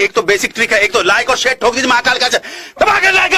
एक तो basic trick है, एक तो लाइक और शेयर ठोक दीजिए महाकाल का। दबा के लाइक